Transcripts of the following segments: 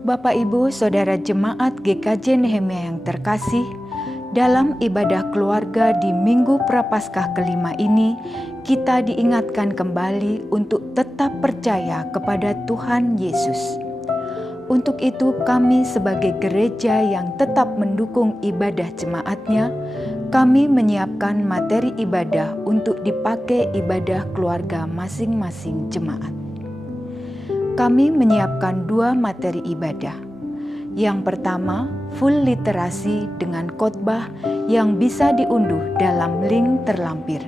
Bapak Ibu Saudara Jemaat GKJ Nehemia yang terkasih, dalam ibadah keluarga di Minggu Prapaskah kelima ini, kita diingatkan kembali untuk tetap percaya kepada Tuhan Yesus. Untuk itu kami sebagai gereja yang tetap mendukung ibadah jemaatnya, kami menyiapkan materi ibadah untuk dipakai ibadah keluarga masing-masing jemaat. Kami menyiapkan 2 materi ibadah. Yang pertama, full literasi dengan khotbah yang bisa diunduh dalam link terlampir.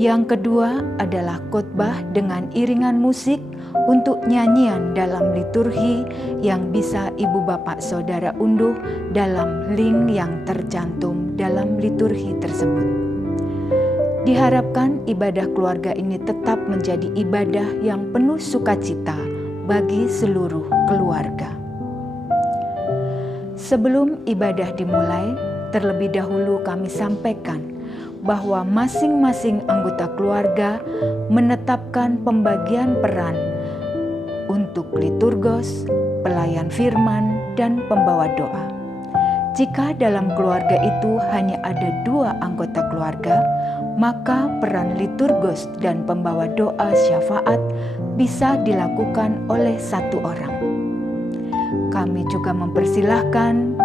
Yang kedua adalah khotbah dengan iringan musik untuk nyanyian dalam liturgi yang bisa Ibu Bapak Saudara unduh dalam link yang tercantum dalam liturgi tersebut. Diharapkan ibadah keluarga ini tetap menjadi ibadah yang penuh sukacita bagi seluruh keluarga. Sebelum ibadah dimulai, terlebih dahulu kami sampaikan bahwa masing-masing anggota keluarga menetapkan pembagian peran untuk liturgos, pelayan firman, dan pembawa doa. Jika dalam keluarga itu hanya ada 2 anggota keluarga, maka peran liturgos dan pembawa doa syafaat bisa dilakukan oleh 1 orang. Kami juga mempersilahkan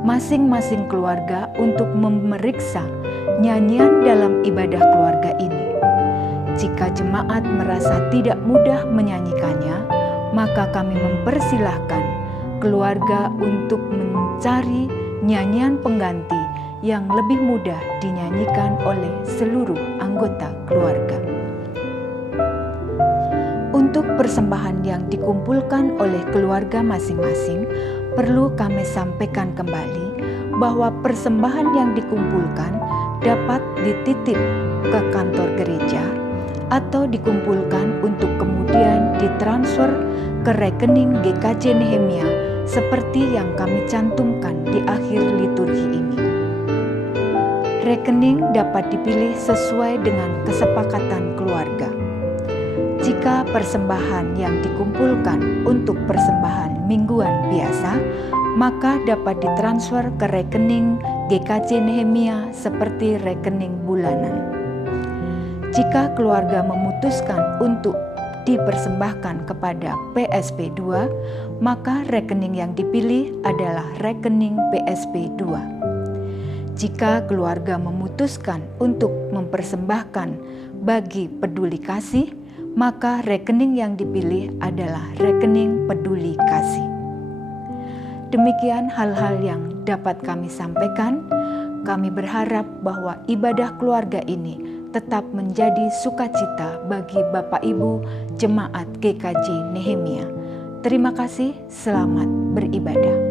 masing-masing keluarga untuk memeriksa nyanyian dalam ibadah keluarga ini. Jika jemaat merasa tidak mudah menyanyikannya, maka kami mempersilahkan keluarga untuk mencari nyanyian pengganti yang lebih mudah dinyanyikan oleh seluruh anggota keluarga. Untuk persembahan yang dikumpulkan oleh keluarga masing-masing, perlu kami sampaikan kembali bahwa persembahan yang dikumpulkan dapat dititip ke kantor gereja atau dikumpulkan untuk kemudian ditransfer ke rekening GKJ Nehemia seperti yang kami cantumkan di akhir liturgi ini. Rekening dapat dipilih sesuai dengan kesepakatan keluarga. Jika persembahan yang dikumpulkan untuk persembahan mingguan biasa, maka dapat ditransfer ke rekening GKJ Nehemia seperti rekening bulanan. Jika keluarga memutuskan untuk dipersembahkan kepada PSP 2, maka rekening yang dipilih adalah rekening PSP 2. Jika keluarga memutuskan untuk mempersembahkan bagi peduli kasih, maka rekening yang dipilih adalah rekening peduli kasih. Demikian hal-hal yang dapat kami sampaikan. Kami berharap bahwa ibadah keluarga ini tetap menjadi sukacita bagi Bapak Ibu Jemaat GKJ Nehemia. Terima kasih, selamat beribadah.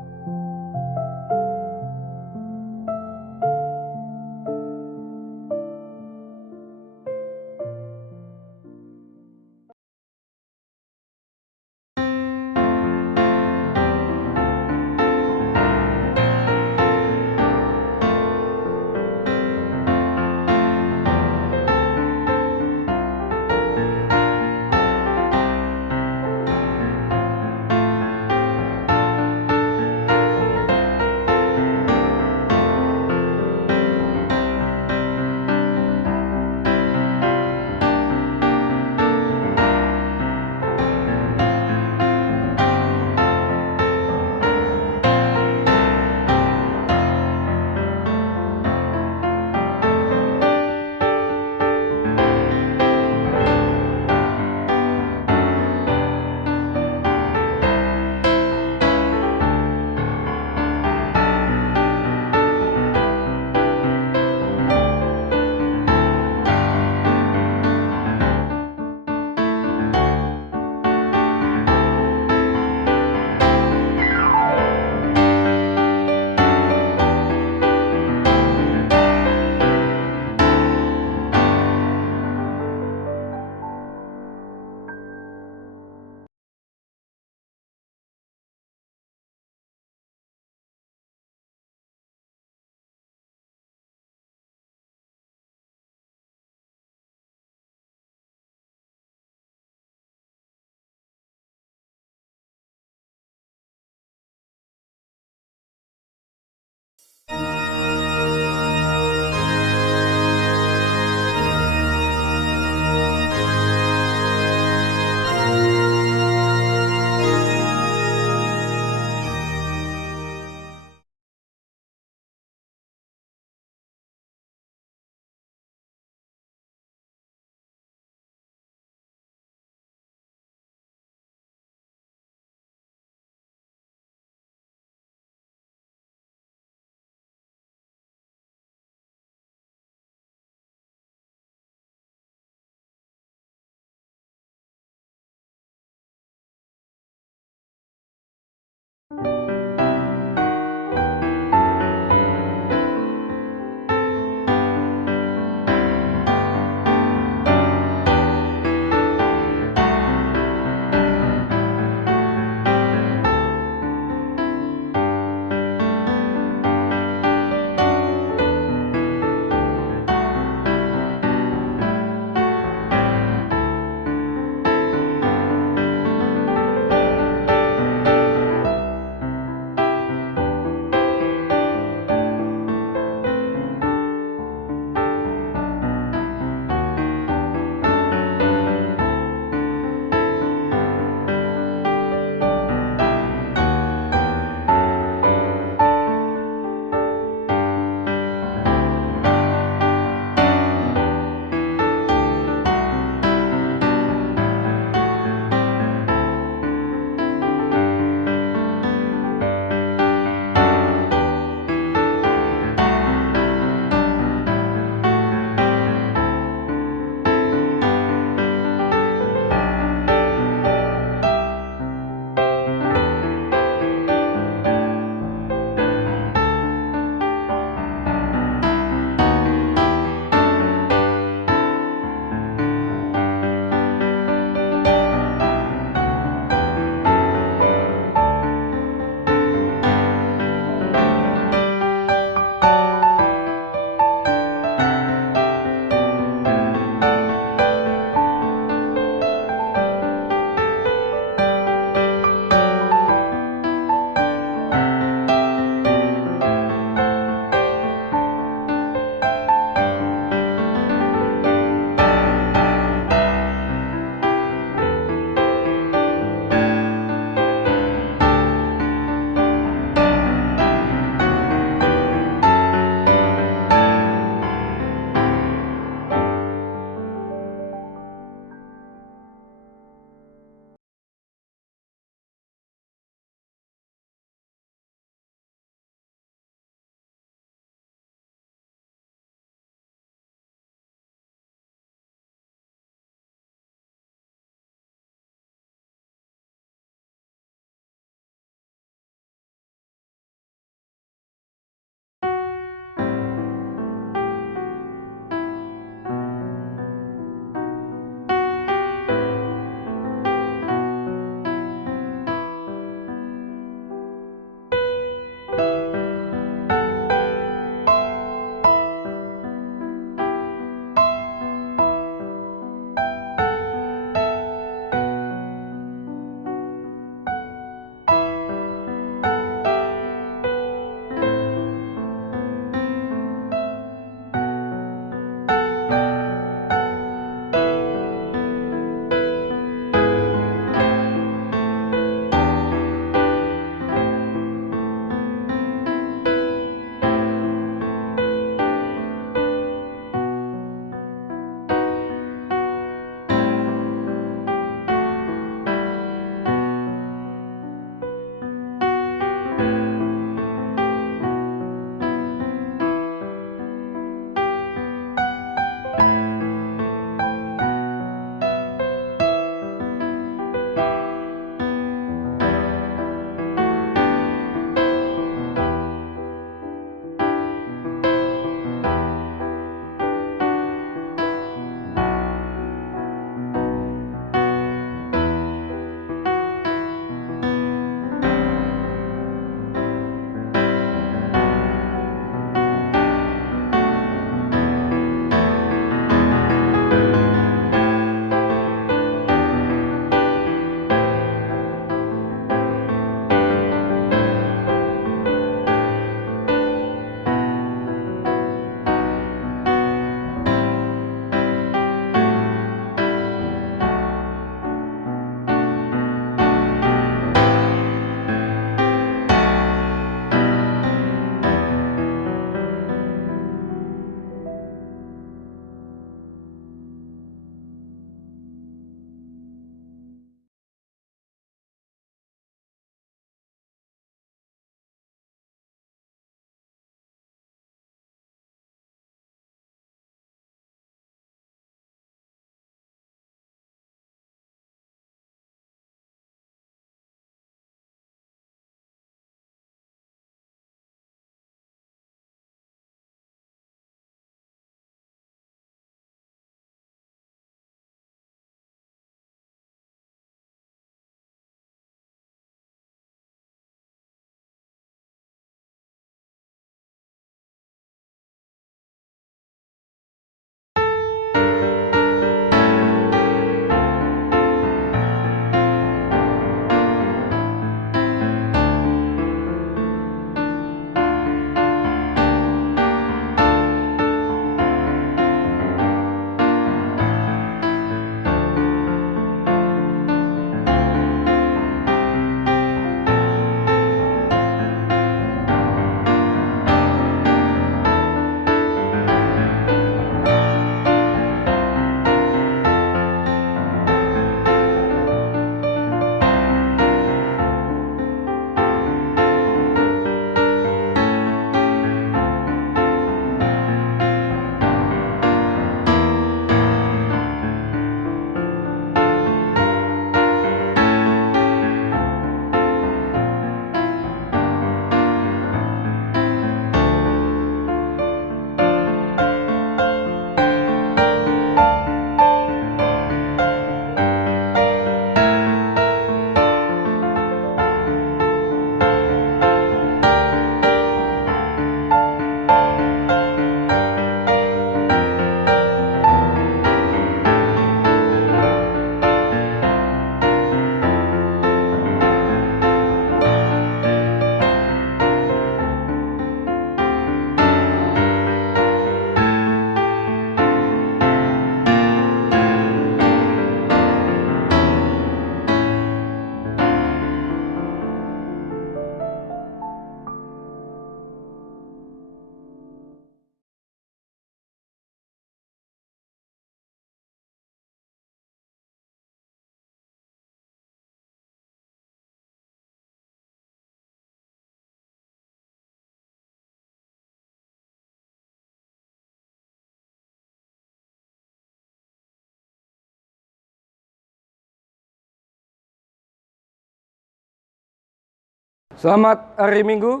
Selamat hari Minggu,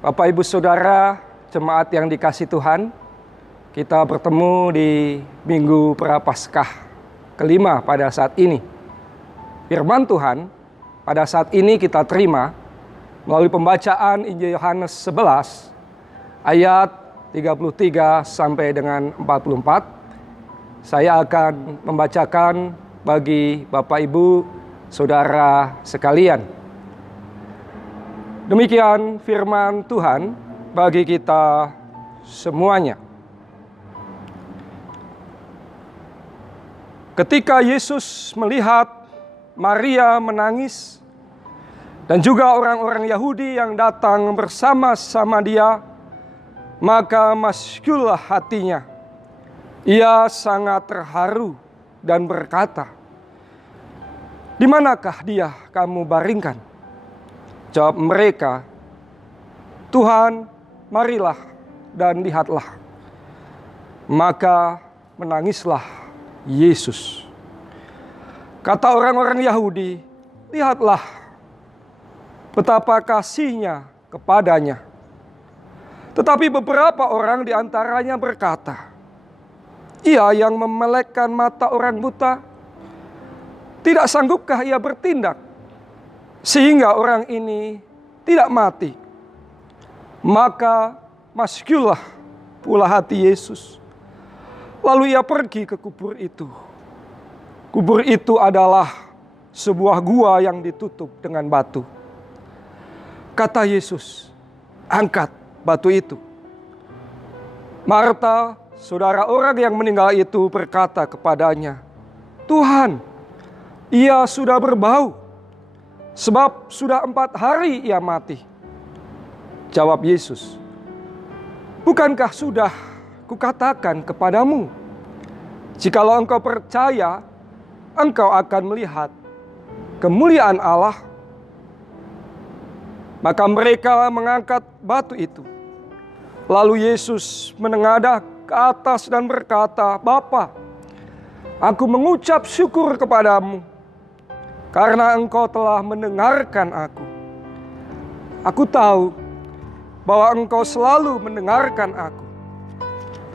Bapak Ibu Saudara, jemaat yang dikasih Tuhan. Kita bertemu di Minggu Prapaskah kelima pada saat ini. Firman Tuhan pada saat ini kita terima melalui pembacaan Injil Yohanes 11 ayat 33 sampai dengan 44. Saya akan membacakan bagi Bapak Ibu Saudara sekalian. Demikian firman Tuhan bagi kita semuanya. Ketika Yesus melihat Maria menangis dan juga orang-orang Yahudi yang datang bersama-sama dia, maka masyurlah hatinya. Ia sangat terharu dan berkata, "Di manakah dia kamu baringkan?" Jawab mereka, "Tuhan, marilah dan lihatlah." Maka menangislah Yesus. Kata orang-orang Yahudi, "Lihatlah betapa kasihnya kepadanya." Tetapi beberapa orang di antaranya berkata, "Ia yang memelekkan mata orang buta, tidak sanggupkah ia bertindak sehingga orang ini tidak mati?" Maka masyurlah pula hati Yesus. Lalu ia pergi ke kubur itu. Kubur itu adalah sebuah gua yang ditutup dengan batu. Kata Yesus, "Angkat batu itu." Marta, saudara orang yang meninggal itu, berkata kepadanya, "Tuhan, ia sudah berbau, sebab sudah 4 hari ia mati." Jawab Yesus, "Bukankah sudah kukatakan kepadamu, jikalau engkau percaya, engkau akan melihat kemuliaan Allah?" Maka mereka mengangkat batu itu. Lalu Yesus menengadah ke atas dan berkata, "Bapa, aku mengucap syukur kepadamu, karena engkau telah mendengarkan aku. Aku tahu bahwa engkau selalu mendengarkan aku.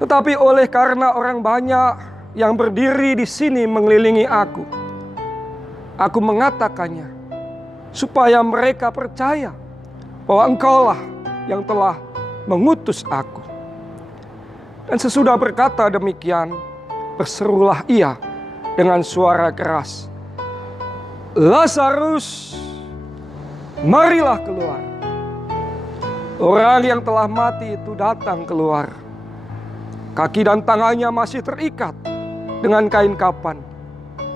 Tetapi oleh karena orang banyak yang berdiri di sini mengelilingi aku mengatakannya, supaya mereka percaya bahwa engkaulah yang telah mengutus aku." Dan sesudah berkata demikian, berserulah ia dengan suara keras, "Lazarus, marilah keluar." Orang yang telah mati itu datang keluar. Kaki dan tangannya masih terikat dengan kain kapan,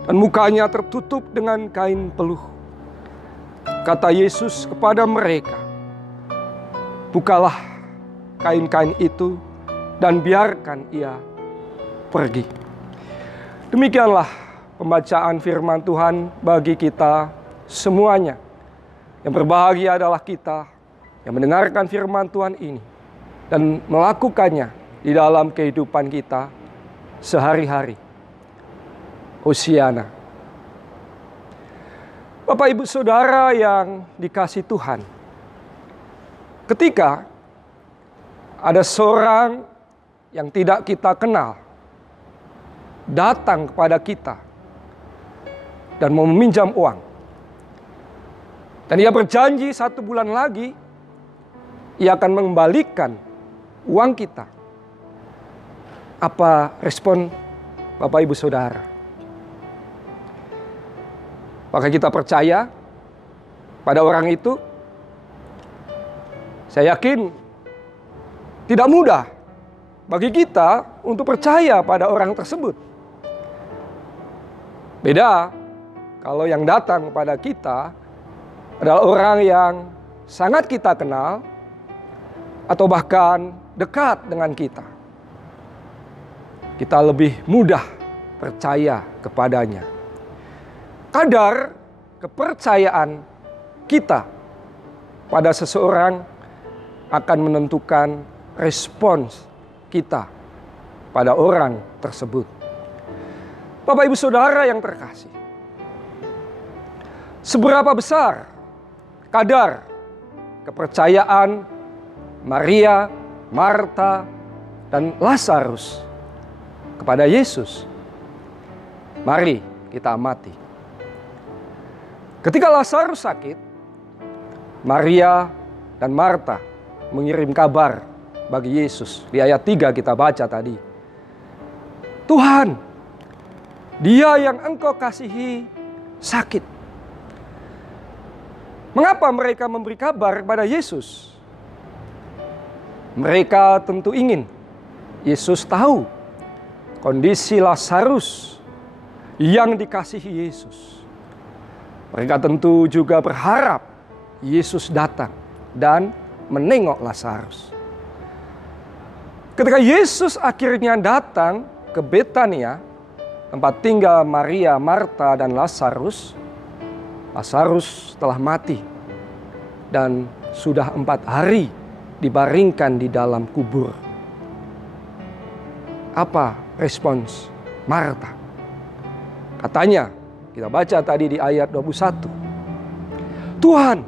dan mukanya tertutup dengan kain peluh. Kata Yesus kepada mereka, "Bukalah kain-kain itu dan biarkan ia pergi." Demikianlah pembacaan firman Tuhan bagi kita semuanya. Yang berbahagia adalah kita yang mendengarkan firman Tuhan ini dan melakukannya di dalam kehidupan kita sehari-hari. Hosiana. Bapak Ibu Saudara yang dikasih Tuhan, ketika ada seorang yang tidak kita kenal datang kepada kita dan mau meminjam uang, dan ia berjanji 1 bulan lagi ia akan mengembalikan uang kita, apa respon Bapak Ibu Saudara? Apakah kita percaya pada orang itu? Saya yakin tidak mudah bagi kita untuk percaya pada orang tersebut. Beda kalau yang datang kepada kita adalah orang yang sangat kita kenal atau bahkan dekat dengan kita. Kita lebih mudah percaya kepadanya. Kadar kepercayaan kita pada seseorang akan menentukan respons kita pada orang tersebut. Bapak Ibu Saudara yang terkasih, seberapa besar kadar kepercayaan Maria, Marta, dan Lazarus kepada Yesus. Mari kita amati. Ketika Lazarus sakit, Maria dan Marta mengirim kabar bagi Yesus. Di ayat 3 kita baca tadi. Tuhan, dia yang engkau kasihi sakit. Mengapa mereka memberi kabar kepada Yesus? Mereka tentu ingin Yesus tahu kondisi Lazarus yang dikasihi Yesus. Mereka tentu juga berharap Yesus datang dan menengok Lazarus. Ketika Yesus akhirnya datang ke Betania, tempat tinggal Maria, Marta, dan Lazarus, Lazarus telah mati dan sudah 4 hari dibaringkan di dalam kubur. Apa respons Marta? Katanya, kita baca tadi di ayat 21. Tuhan,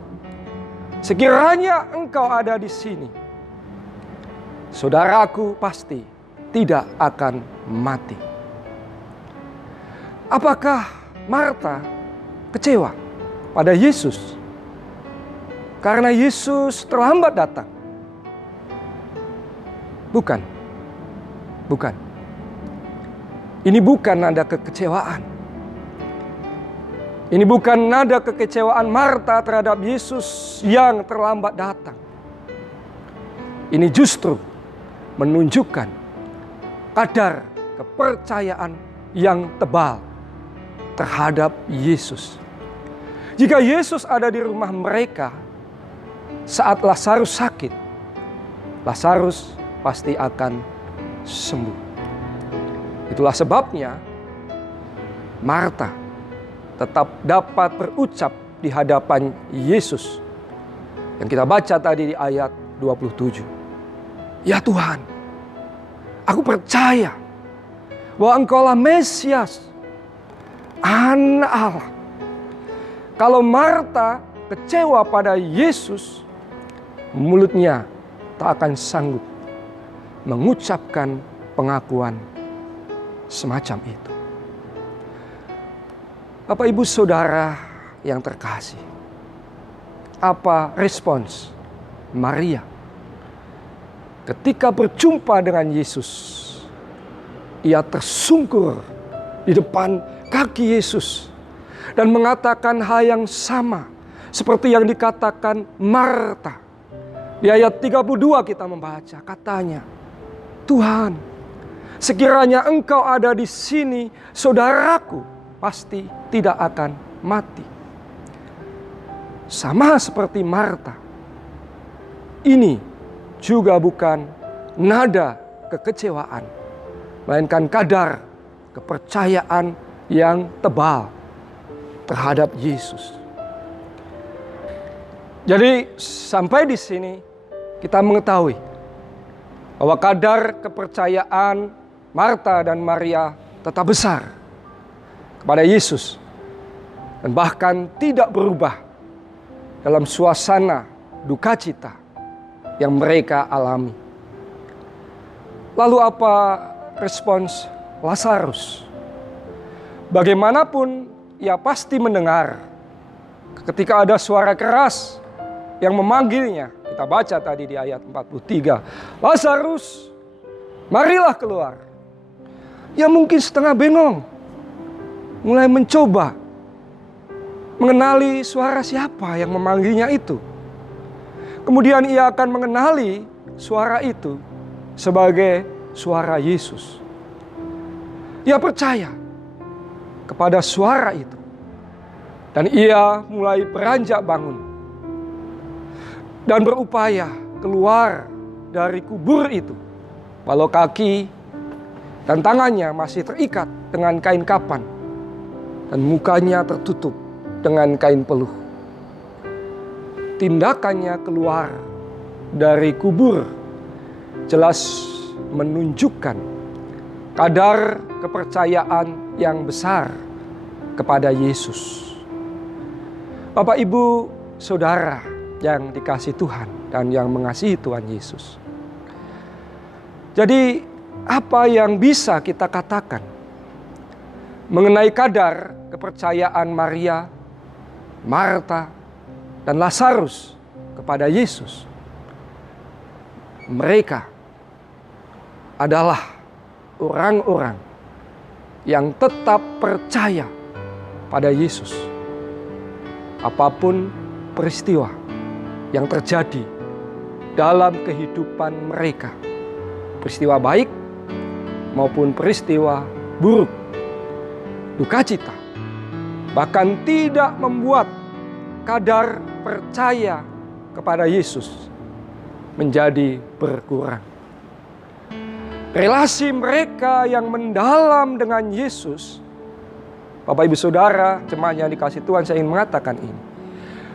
sekiranya engkau ada di sini, saudaraku pasti tidak akan mati. Apakah Marta kecewa pada Yesus karena Yesus terlambat datang? Bukan. Bukan. Ini bukan nada kekecewaan. Ini bukan nada kekecewaan Marta terhadap Yesus yang terlambat datang. Ini justru menunjukkan kadar kepercayaan yang tebal terhadap Yesus. Jika Yesus ada di rumah mereka saat Lazarus sakit, Lazarus pasti akan sembuh. Itulah sebabnya Marta tetap dapat berucap di hadapan Yesus yang kita baca tadi di ayat 27. Ya Tuhan, aku percaya bahwa Engkaulah Mesias, Anak Allah. Kalau Marta kecewa pada Yesus, mulutnya tak akan sanggup mengucapkan pengakuan semacam itu. Bapak Ibu Saudara yang terkasih, apa respons Maria ketika berjumpa dengan Yesus? Ia tersungkur di depan kaki Yesus dan mengatakan hal yang sama seperti yang dikatakan Marta. Di ayat 32 kita membaca, katanya, Tuhan, sekiranya Engkau ada di sini, saudaraku pasti tidak akan mati. Sama seperti Marta, ini juga bukan nada kekecewaan, melainkan kadar kepercayaan yang tebal terhadap Yesus. Jadi sampai di sini kita mengetahui bahwa kadar kepercayaan Marta dan Maria tetap besar kepada Yesus dan bahkan tidak berubah dalam suasana duka cita yang mereka alami. Lalu apa respons Lazarus? Bagaimanapun ia pasti mendengar ketika ada suara keras yang memanggilnya. Kita baca tadi di ayat 43. Lazarus, marilah keluar. Ya mungkin setengah bengong, mulai mencoba mengenali suara siapa yang memanggilnya itu. Kemudian ia akan mengenali suara itu sebagai suara Yesus. Ia percaya kepada suara itu dan ia mulai beranjak bangun dan berupaya keluar dari kubur itu, walau kaki dan tangannya masih terikat dengan kain kapan dan mukanya tertutup dengan kain peluh. Tindakannya keluar dari kubur jelas menunjukkan kadar kepercayaan yang besar kepada Yesus. Bapak, Ibu, Saudara yang dikasihi Tuhan dan yang mengasihi Tuhan Yesus. Jadi apa yang bisa kita katakan mengenai kadar kepercayaan Maria, Marta, dan Lazarus kepada Yesus? Mereka adalah orang-orang yang tetap percaya pada Yesus. Apapun peristiwa yang terjadi dalam kehidupan mereka, peristiwa baik maupun peristiwa buruk, duka cita, bahkan tidak membuat kadar percaya kepada Yesus menjadi berkurang. Relasi mereka yang mendalam dengan Yesus, Bapak Ibu Saudara, jemaat yang dikasihi Tuhan, saya ingin mengatakan ini.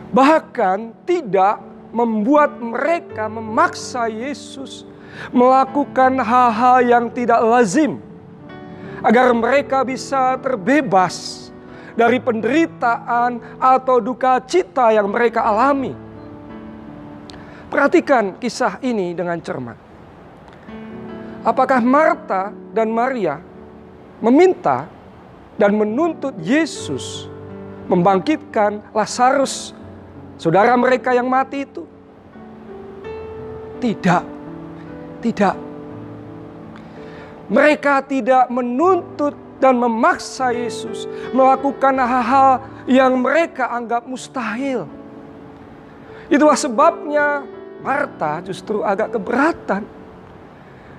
Bahkan tidak membuat mereka memaksa Yesus melakukan hal-hal yang tidak lazim, agar mereka bisa terbebas dari penderitaan atau duka cita yang mereka alami. Perhatikan kisah ini dengan cermat. Apakah Marta dan Maria meminta dan menuntut Yesus membangkitkan Lazarus, saudara mereka yang mati itu? Tidak. Mereka tidak menuntut dan memaksa Yesus melakukan hal-hal yang mereka anggap mustahil. Itulah sebabnya Marta justru agak keberatan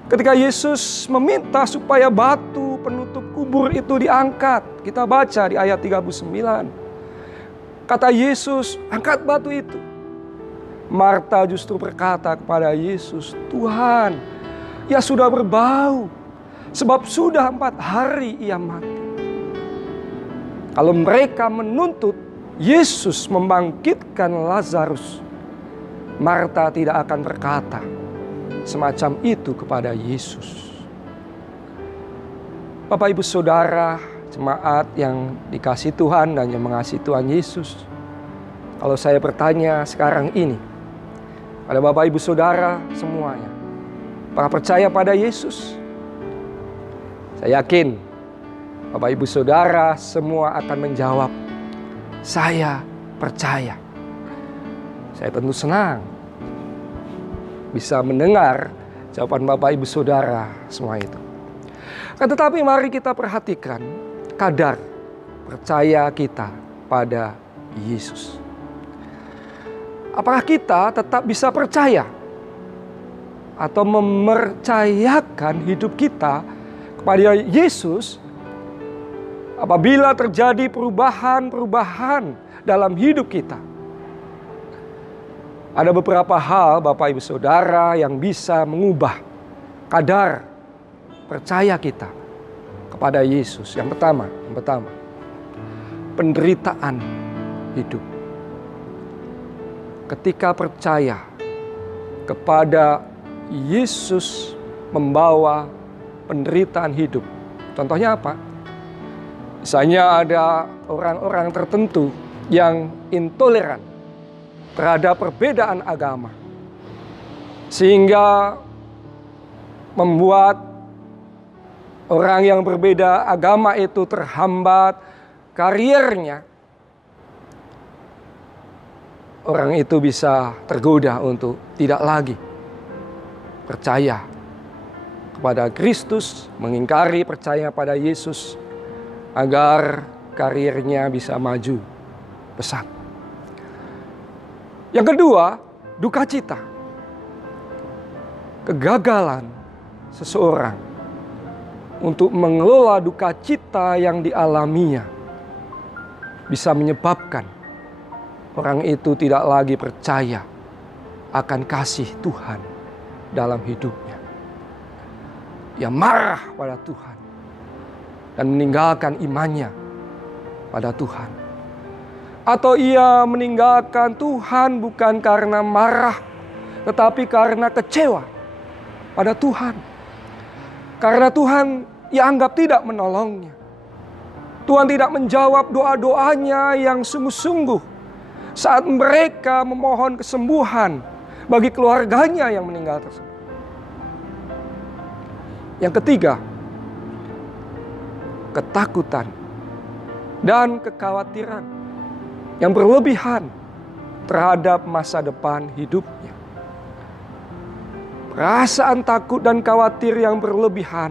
ketika Yesus meminta supaya batu penutup kubur itu diangkat. Kita baca di ayat 39. Kata Yesus, angkat batu itu. Marta justru berkata kepada Yesus, Tuhan, ia sudah berbau, sebab sudah 4 hari ia mati. Kalau mereka menuntut Yesus membangkitkan Lazarus, Marta tidak akan berkata semacam itu kepada Yesus. Bapak Ibu Saudara, jemaat yang dikasihi Tuhan dan yang mengasihi Tuhan Yesus, kalau saya bertanya sekarang ini pada Bapak Ibu Saudara semuanya, apakah percaya pada Yesus? Saya yakin Bapak Ibu Saudara semua akan menjawab, saya percaya. Saya tentu senang bisa mendengar jawaban Bapak Ibu Saudara semua itu. Tetapi mari kita perhatikan kadar percaya kita pada Yesus. Apakah kita tetap bisa percaya atau mempercayakan hidup kita kepada Yesus apabila terjadi perubahan-perubahan dalam hidup kita? Ada beberapa hal Bapak Ibu Saudara yang bisa mengubah kadar percaya kita kepada Yesus. Yang pertama, penderitaan hidup. Ketika percaya kepada Yesus membawa penderitaan hidup. Contohnya apa? Misalnya ada orang-orang tertentu yang intoleran terhadap perbedaan agama, sehingga membuat orang yang berbeda agama itu terhambat kariernya. Orang itu bisa tergoda untuk tidak lagi percaya kepada Kristus, mengingkari percaya pada Yesus, agar kariernya bisa maju pesat. Yang kedua, duka cita. Kegagalan seseorang untuk mengelola duka cita yang dialaminya bisa menyebabkan orang itu tidak lagi percaya akan kasih Tuhan dalam hidupnya. Ia marah pada Tuhan dan meninggalkan imannya pada Tuhan. Atau ia meninggalkan Tuhan bukan karena marah, tetapi karena kecewa pada Tuhan. Karena Tuhan ia anggap tidak menolongnya. Tuhan tidak menjawab doa-doanya yang sungguh-sungguh. saat mereka memohon kesembuhan bagi keluarganya yang meninggal tersebut. Yang ketiga, ketakutan dan kekhawatiran yang berlebihan terhadap masa depan hidupnya. Perasaan takut dan khawatir yang berlebihan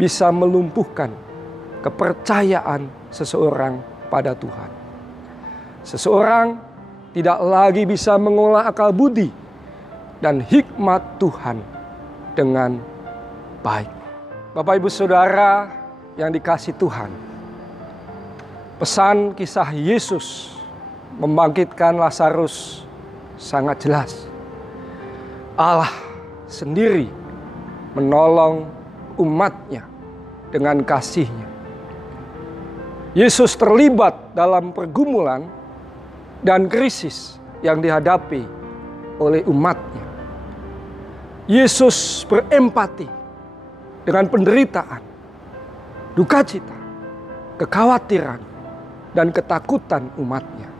bisa melumpuhkan kepercayaan seseorang pada Tuhan. Seseorang tidak lagi bisa mengolah akal budi dan hikmat Tuhan dengan baik. Bapak Ibu Saudara yang dikasihi Tuhan, pesan kisah Yesus membangkitkan Lazarus sangat jelas. Allah sendiri menolong umatnya dengan kasih-Nya. Yesus terlibat dalam pergumulan dan krisis yang dihadapi oleh umatnya. Yesus berempati dengan penderitaan, duka cita, kekhawatiran, dan ketakutan umatnya.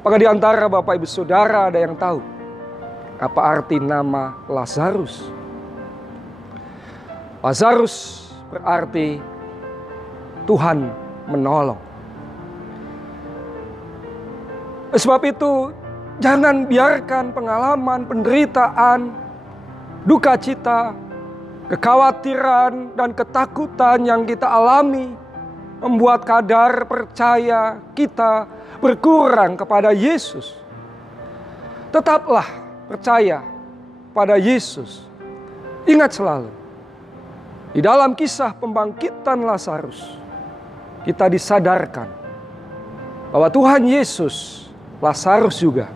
Apakah di antara Bapak Ibu Saudara ada yang tahu apa arti nama Lazarus? Lazarus berarti Tuhan menolong. Sebab itu, jangan biarkan pengalaman penderitaan, duka cita, kekhawatiran, dan ketakutan yang kita alami membuat kadar percaya kita berkurang kepada Yesus. Tetaplah percaya pada Yesus. Ingat selalu, di dalam kisah pembangkitan Lazarus, kita disadarkan bahwa Tuhan Yesus, Lazarus juga,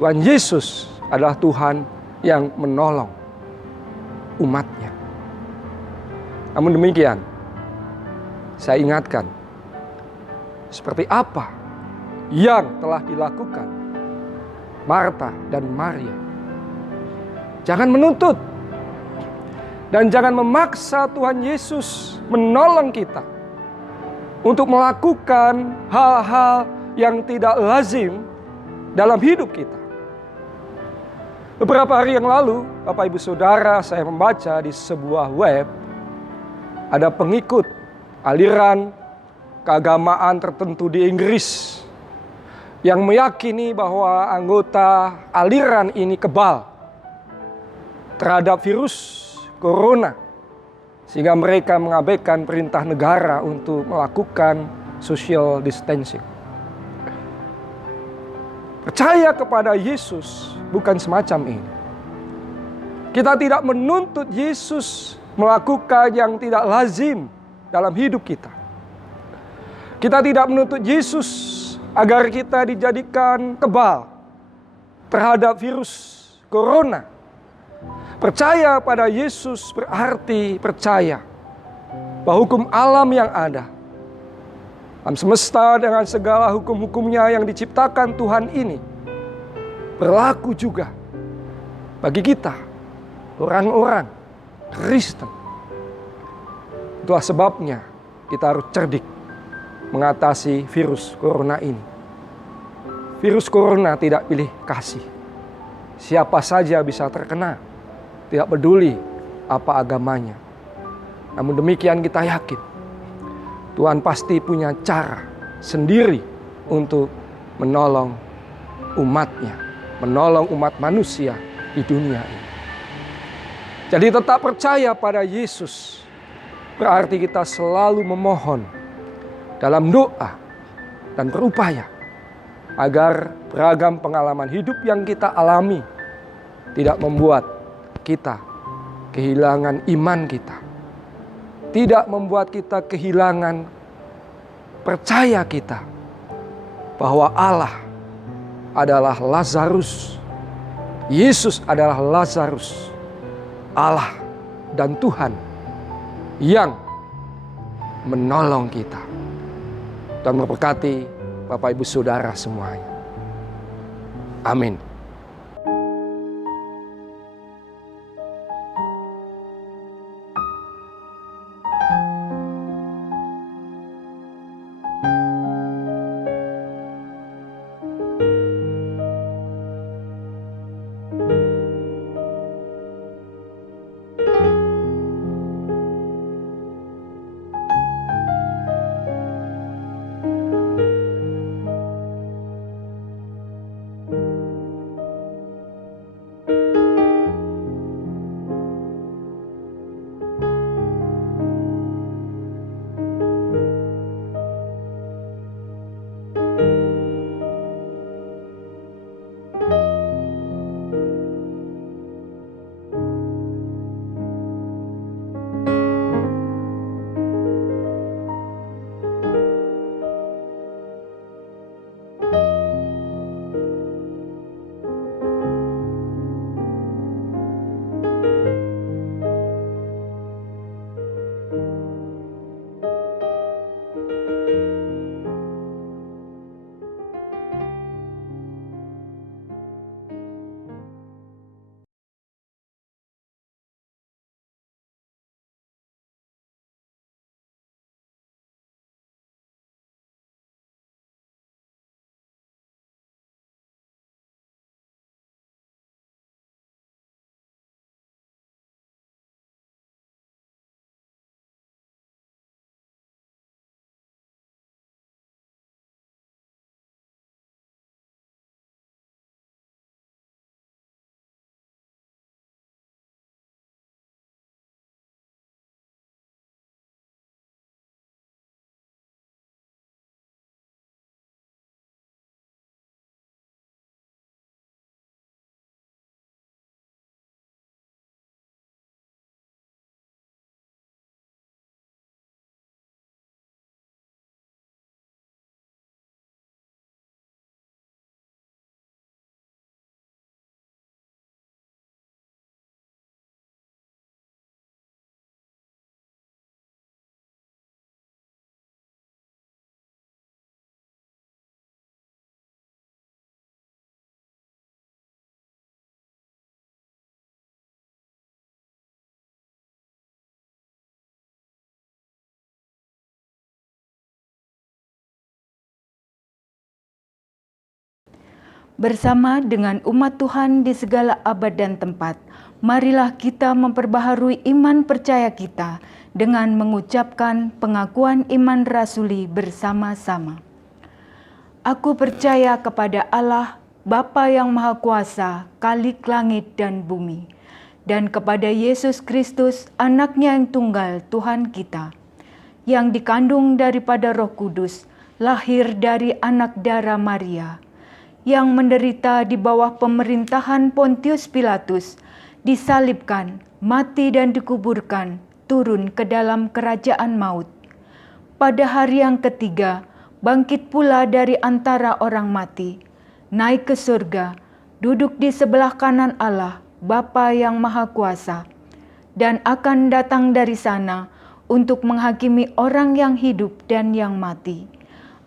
Tuhan Yesus adalah Tuhan yang menolong umatnya. Namun demikian, saya ingatkan, seperti apa yang telah dilakukan Marta dan Maria. Jangan menuntut dan jangan memaksa Tuhan Yesus menolong kita untuk melakukan hal-hal yang tidak lazim dalam hidup kita. Beberapa hari yang lalu, Bapak Ibu Saudara, saya membaca di sebuah web, ada pengikut aliran keagamaan tertentu di Inggris yang meyakini bahwa anggota aliran ini kebal terhadap virus corona, sehingga mereka mengabaikan perintah negara untuk melakukan social distancing. Percaya kepada Yesus bukan semacam ini. Kita tidak menuntut Yesus melakukan yang tidak lazim dalam hidup kita. Kita tidak menuntut Yesus agar kita dijadikan kebal terhadap virus corona. Percaya pada Yesus berarti percaya bahwa hukum alam yang ada, alam semesta dengan segala hukum-hukumnya yang diciptakan Tuhan ini, berlaku juga bagi kita, orang-orang Kristen. Itulah sebabnya kita harus cerdik mengatasi virus corona ini. Virus corona tidak pilih kasih. Siapa saja bisa terkena, tidak peduli apa agamanya. Namun demikian kita yakin Tuhan pasti punya cara sendiri untuk menolong umatnya, menolong umat manusia di dunia ini. Jadi tetap percaya pada Yesus berarti kita selalu memohon dalam doa dan berupaya agar beragam pengalaman hidup yang kita alami tidak membuat kita kehilangan iman kita, tidak membuat kita kehilangan percaya kita bahwa Allah adalah Lazarus, Yesus adalah Lazarus, Allah dan Tuhan yang menolong kita. Dan memberkati Bapak Ibu Saudara semuanya. Amin. Bersama dengan umat Tuhan di segala abad dan tempat, marilah kita memperbaharui iman percaya kita dengan mengucapkan pengakuan iman rasuli bersama-sama. Aku percaya kepada Allah, Bapa yang Maha Kuasa, Khalik langit dan bumi, dan kepada Yesus Kristus, Anak-Nya yang tunggal, Tuhan kita, yang dikandung daripada Roh Kudus, lahir dari anak darah Maria, yang menderita di bawah pemerintahan Pontius Pilatus, disalibkan, mati dan dikuburkan, turun ke dalam kerajaan maut. Pada hari yang ketiga, bangkit pula dari antara orang mati, naik ke surga, duduk di sebelah kanan Allah, Bapa yang Maha Kuasa, dan akan datang dari sana untuk menghakimi orang yang hidup dan yang mati.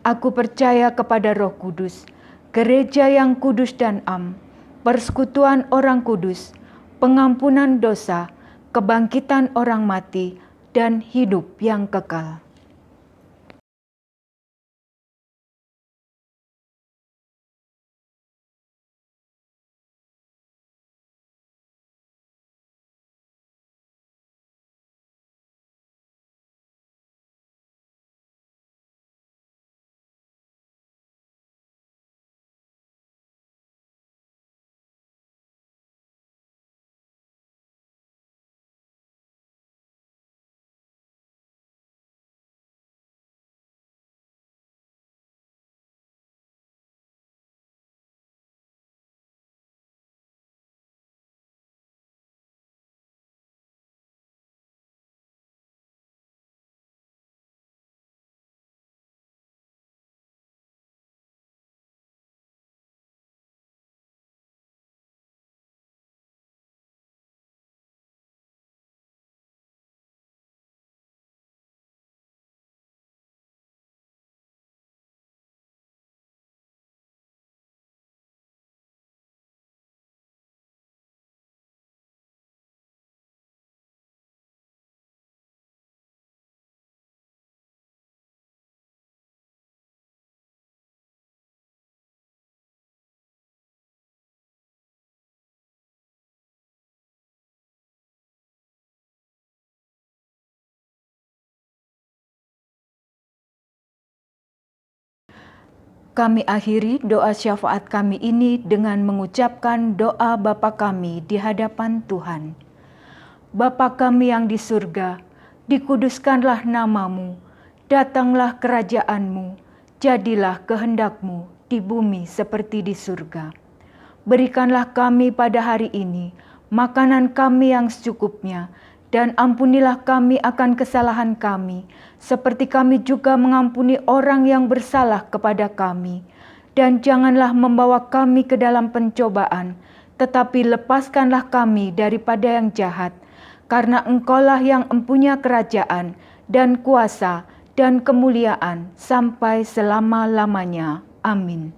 Aku percaya kepada Roh Kudus, gereja yang kudus dan am, persekutuan orang kudus, pengampunan dosa, kebangkitan orang mati, dan hidup yang kekal. Kami akhiri doa syafaat kami ini dengan mengucapkan doa Bapa kami di hadapan Tuhan. Bapa kami yang di surga, dikuduskanlah namamu, datanglah kerajaan-Mu, jadilah kehendak-Mu di bumi seperti di surga. Berikanlah kami pada hari ini makanan kami yang secukupnya, dan ampunilah kami akan kesalahan kami, seperti kami juga mengampuni orang yang bersalah kepada kami. Dan janganlah membawa kami ke dalam pencobaan, tetapi lepaskanlah kami daripada yang jahat. Karena Engkaulah yang empunya kerajaan, dan kuasa, dan kemuliaan, sampai selama-lamanya. Amin.